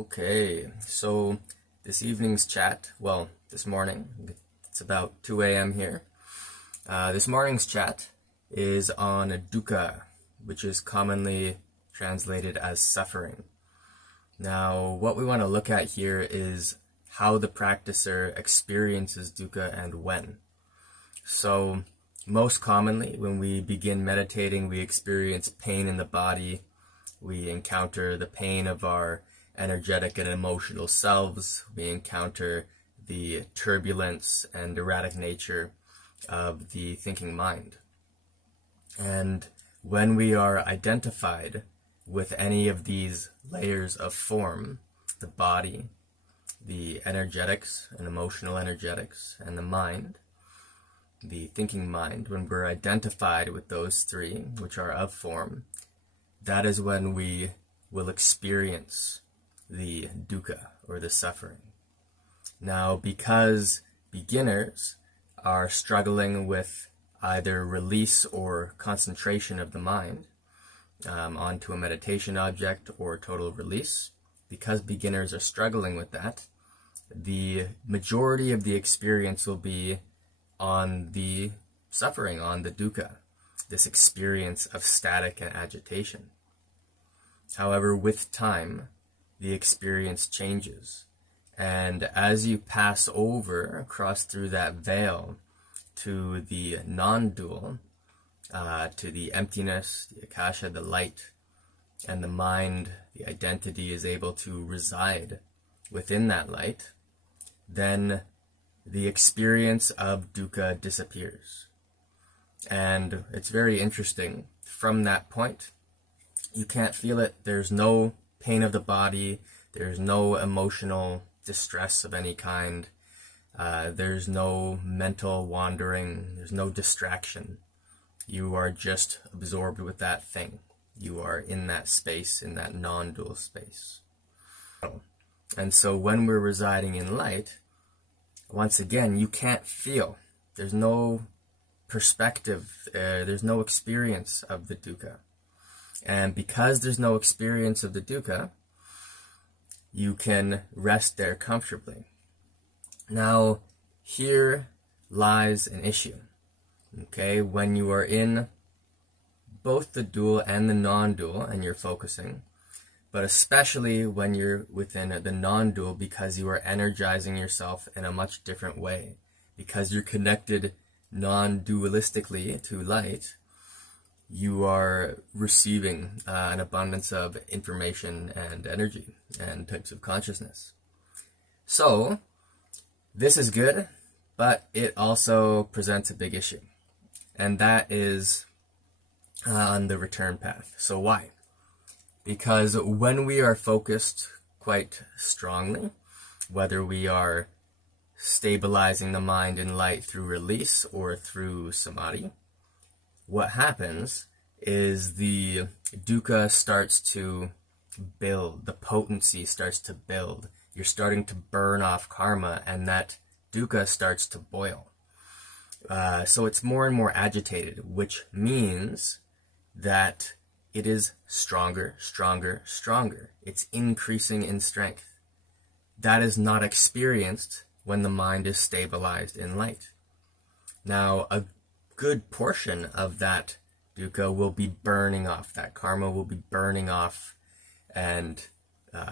Okay, so this evening's chat, well, this morning, it's about 2 a.m. here. This morning's chat is on Dukkha, which is commonly translated as suffering. Now, what we want to look at here is how the practicer experiences dukkha and when. So, most commonly, when we begin meditating, we experience pain in the body. We encounter the pain of our energetic and emotional selves. We encounter the turbulence and erratic nature of the thinking mind. And when we are identified with any of these layers of form, the body, the energetics and emotional energetics, and the mind, the thinking mind, when we're identified with those three, which are of form, that is when we will experience the dukkha, or the suffering. Now, because beginners are struggling with either release or concentration of the mind onto a meditation object or total release, because beginners are struggling with that, the majority of the experience will be on the suffering, on the dukkha, this experience of static and agitation. However, with time, the experience changes. And as you pass over, cross through that veil to the non-dual, to the emptiness, the Akasha, the light, and the mind, the identity is able to reside within that light, then the experience of dukkha disappears. And it's very interesting. From that point, you can't feel it. There's no pain of the body. There's no emotional distress of any kind. There's no mental wandering. There's no distraction. You are just absorbed with that thing. You are in that space, in that non-dual space. And so when we're residing in light, once again, you can't feel. There's no perspective. There's no experience of the dukkha. And because there's no experience of the dukkha, you can rest there comfortably. Now, here lies an issue. Okay, when you are in both the dual and the non-dual and you're focusing, but especially when you're within the non-dual, because you are energizing yourself in a much different way, because you're connected non-dualistically to light, you are receiving an abundance of information and energy and types of consciousness. So, this is good, but it also presents a big issue. And that is on the return path. So why? Because when we are focused quite strongly, whether we are stabilizing the mind in light through release or through samadhi, what happens is the dukkha starts to build, the potency starts to build. You're starting to burn off karma, and that dukkha starts to boil. So it's more and more agitated, which means that it is stronger, stronger, stronger. It's increasing in strength. That is not experienced when the mind is stabilized in light. Now, a good portion of that dukkha will be burning off. That karma will be burning off and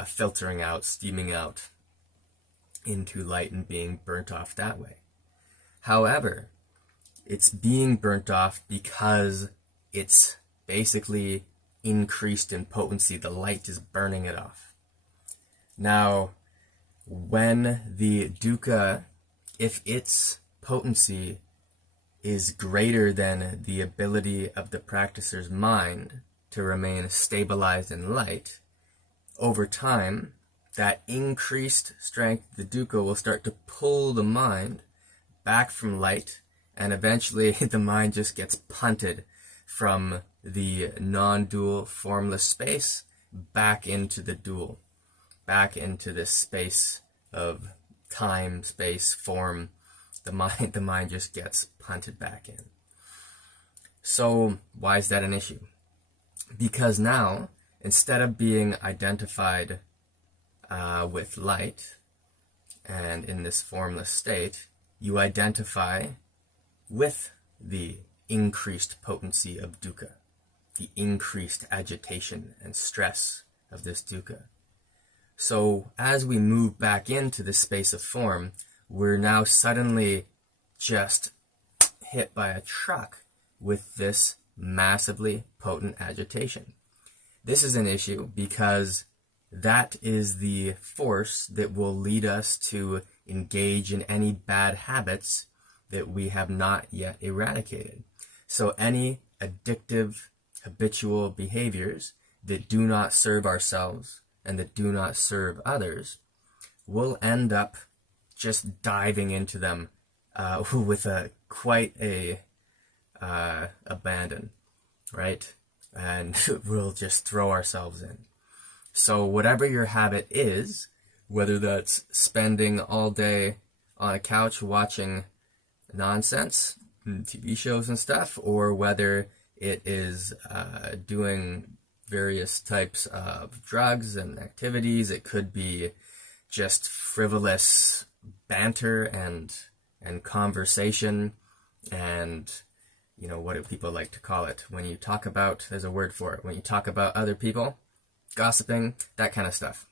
filtering out, steaming out into light and being burnt off that way. However, it's being burnt off because it's basically increased in potency. The light is burning it off. Now, when the dukkha, if its potency is greater than the ability of the practicer's mind to remain stabilized in light, over time, that increased strength, the dukkha, will start to pull the mind back from light, and eventually the mind just gets punted from the non-dual formless space back into the dual, back into this space of time, space, form. The mind just gets punted back in. So why is that an issue? Because now, instead of being identified with light, and in this formless state, you identify with the increased potency of dukkha, the increased agitation and stress of this dukkha. So as we move back into the space of form, we're now suddenly just hit by a truck with this massively potent agitation. This is an issue because that is the force that will lead us to engage in any bad habits that we have not yet eradicated. So any addictive, habitual behaviors that do not serve ourselves and that do not serve others, we'll end up just diving into them with quite a abandon, right? And we'll just throw ourselves in. So whatever your habit is, whether that's spending all day on a couch watching nonsense, TV shows and stuff, or whether it is doing various types of drugs and activities, it could be just frivolous banter and conversation, and you know, what do people like to call it? When you talk about, there's a word for it, when you talk about other people, gossiping, that kind of stuff.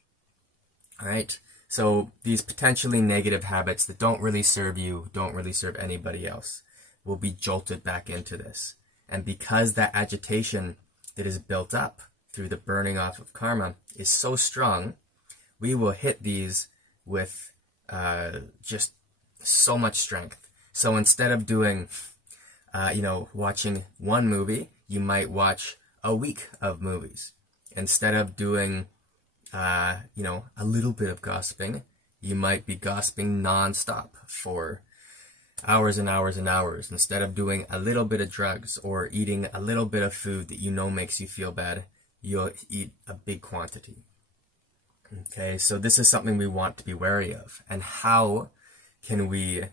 All right? So these potentially negative habits that don't really serve you, don't really serve anybody else, will be jolted back into this. And because that agitation that is built up through the burning off of karma is so strong, we will hit these with just so much strength. So instead of doing, watching one movie, you might watch a week of movies. Instead of doing, a little bit of gossiping, you might be gossiping nonstop for hours and hours and hours. Instead of doing a little bit of drugs or eating a little bit of food that you know makes you feel bad, you'll eat a big quantity. Okay, so this is something we want to be wary of. And how can we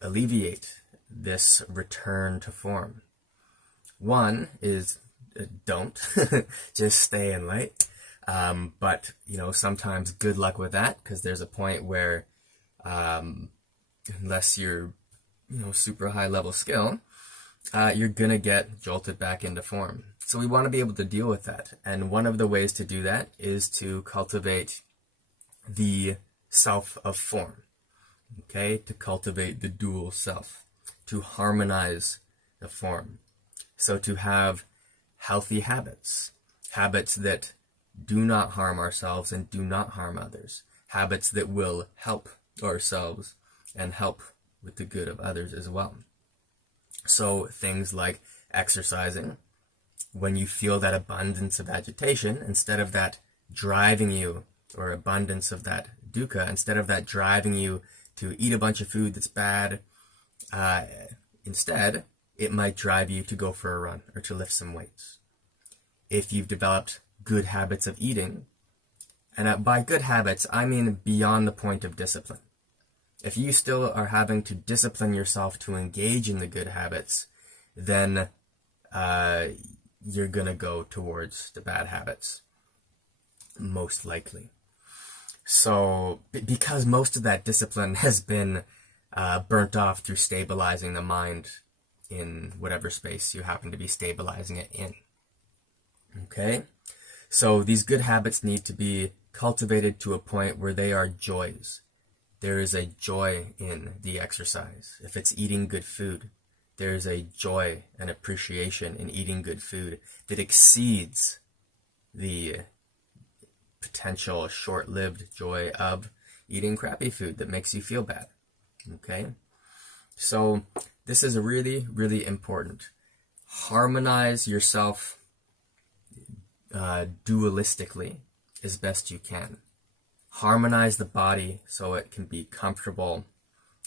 alleviate this return to form? One is don't just stay in light. But sometimes good luck with that, because there's a point where unless you're super high level skill, you're gonna get jolted back into form. So we want to be able to deal with that, and one of the ways to do that is to cultivate the self of form. Okay, to cultivate the dual self, to harmonize the form. So to have healthy habits that do not harm ourselves and do not harm others, habits that will help ourselves and help with the good of others as well. So things like exercising. When you feel that abundance of agitation, instead of that driving you, or abundance of that dukkha, instead of that driving you to eat a bunch of food that's bad, instead, it might drive you to go for a run or to lift some weights. If you've developed good habits of eating, and by good habits, I mean beyond the point of discipline. If you still are having to discipline yourself to engage in the good habits, then you're gonna go towards the bad habits, most likely. So, because most of that discipline has been burnt off through stabilizing the mind in whatever space you happen to be stabilizing it in. Okay? So these good habits need to be cultivated to a point where they are joys. There is a joy in the exercise. If it's eating good food, there is a joy and appreciation in eating good food that exceeds the potential short-lived joy of eating crappy food that makes you feel bad. Okay? So this is really, really important. Harmonize yourself dualistically as best you can. Harmonize the body so it can be comfortable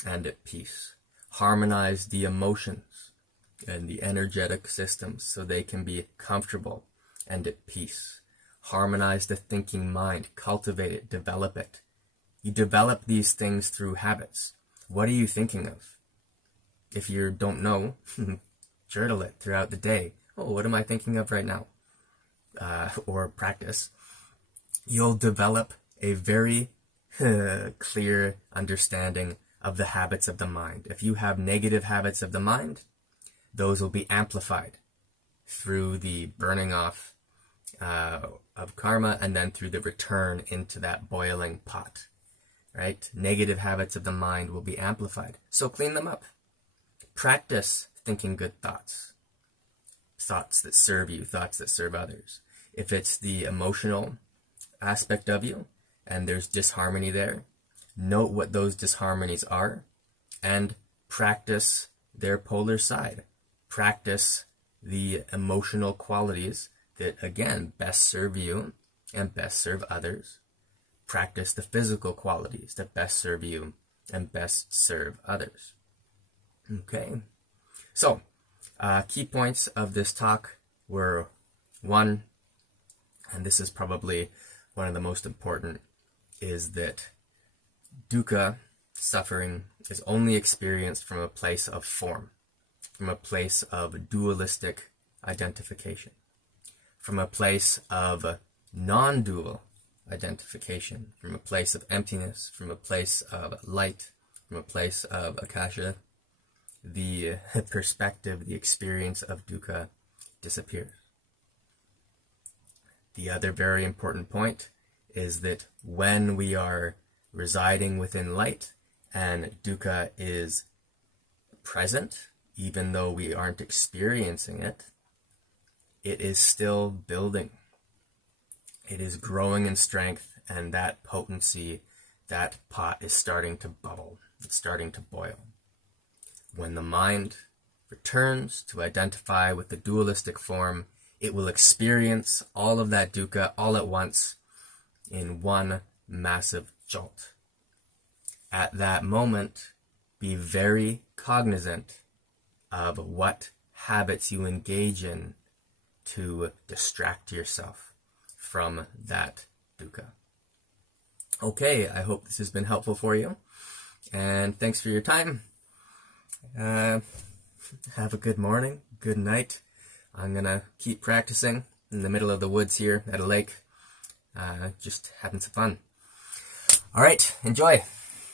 and at peace. Harmonize the emotions and the energetic systems so they can be comfortable and at peace. Harmonize the thinking mind. Cultivate it. Develop it. You develop these things through habits. What are you thinking of? If you don't know, journal it throughout the day. Oh, what am I thinking of right now? Or practice. You'll develop a very clear understanding of the habits of the mind. If you have negative habits of the mind, those will be amplified through the burning off of karma, and then through the return into that boiling pot, right? Negative habits of the mind will be amplified. So clean them up. Practice thinking good thoughts. Thoughts that serve you, thoughts that serve others. If it's the emotional aspect of you, and there's disharmony there, note what those disharmonies are, and practice their polar side. Practice the emotional qualities that, again, best serve you and best serve others. Practice the physical qualities that best serve you and best serve others. Okay, so key points of this talk were, one, and this is probably one of the most important, is that dukkha, suffering, is only experienced from a place of form, from a place of dualistic identification, from a place of non-dual identification, from a place of emptiness, from a place of light, from a place of Akasha. The perspective, the experience of dukkha disappears. The other very important point is that when we are residing within light and dukkha is present, even though we aren't experiencing it, it is still building. It is growing in strength, and that potency, that pot is starting to bubble. It's starting to boil. When the mind returns to identify with the dualistic form, it will experience all of that dukkha all at once in one massive jolt. At that moment, be very cognizant of what habits you engage in to distract yourself from that dukkha. Okay, I hope this has been helpful for you, and thanks for your time. Have a good morning, good night. I'm gonna keep practicing in the middle of the woods here at a lake, just having some fun. All right, enjoy.